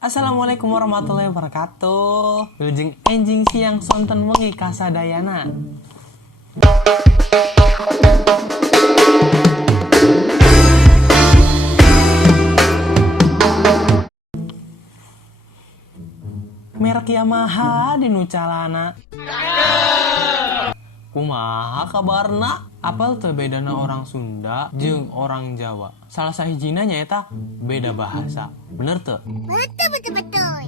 Assalamualaikum warahmatullahi wabarakatuh. Wilujeng enjing siang sonten wengi kasadayana. Merek Yamaha di nucalana. Kumaha kabarna? Apal teu bedana orang Sunda jeung orang Jawa? Salah sahijina nyaeta beda bahasa. Bener teu? Betul.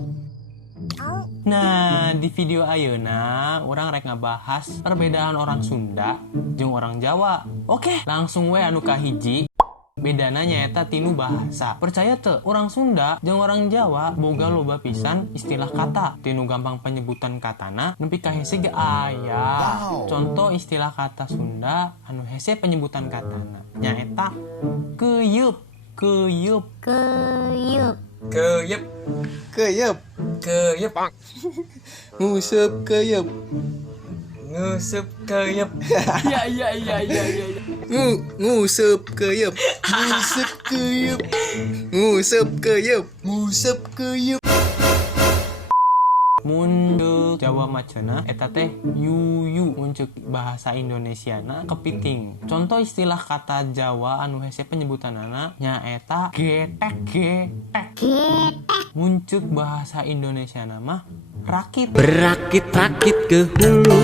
Nah, di video ayeuna urang rek ngabahas perbedaan orang Sunda jeung orang Jawa. Oke, langsung we anu kahiji. Bedana nyaeta tinu bahasa. Percaya teu, orang Sunda jeung orang Jawa boga loba pisan istilah kata. Tinu gampang penyebutan katana nepi ka hese ge aya. Contoh istilah kata Sunda anu hese penyebutan katana nyaeta keuyeub. Nguseup keuyeub. Nguseup keuyeub. Mun Jawa macana eta teh yuyu muncul bahasa Indonesiana kepiting. Contoh istilah kata Jawa anu hese penyebutanana nyaeta getek. Muncul bahasa Indonesiana mah rakit. Berakit-rakit ke hulu.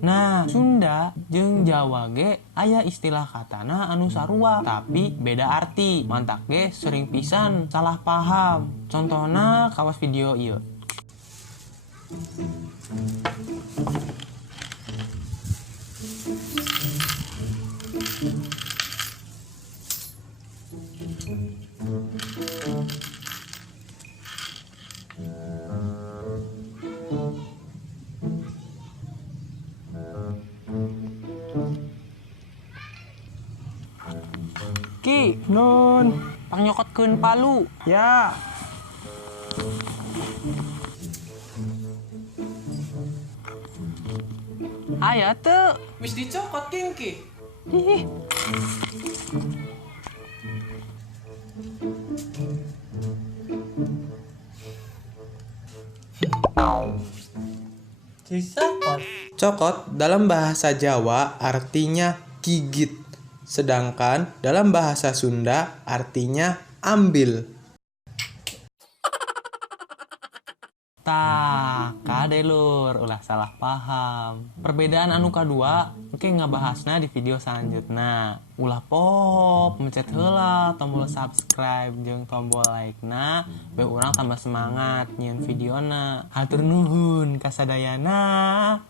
Nah, Sunda jeung Jawa ge aya istilah katana anu sarua tapi beda arti. Mantak ge sering pisan salah paham. Contohna kawas video ieu. Ki, nun, pangnyokotkeun palu. Ya. Aya teu. Wis dicokot Ki. Ih. Cokot dalam bahasa Jawa artinya gigit, sedangkan dalam bahasa Sunda artinya ambil. Tah, kade lur, ulah salah paham. Perbedaan anu kadua, oke ngabahasna di video selanjutnya. Ulah pop, mencet heula tombol subscribe jeung tombol like na, biar urang tambah semangat nyieun videona. Hatur nuhun kasadayana.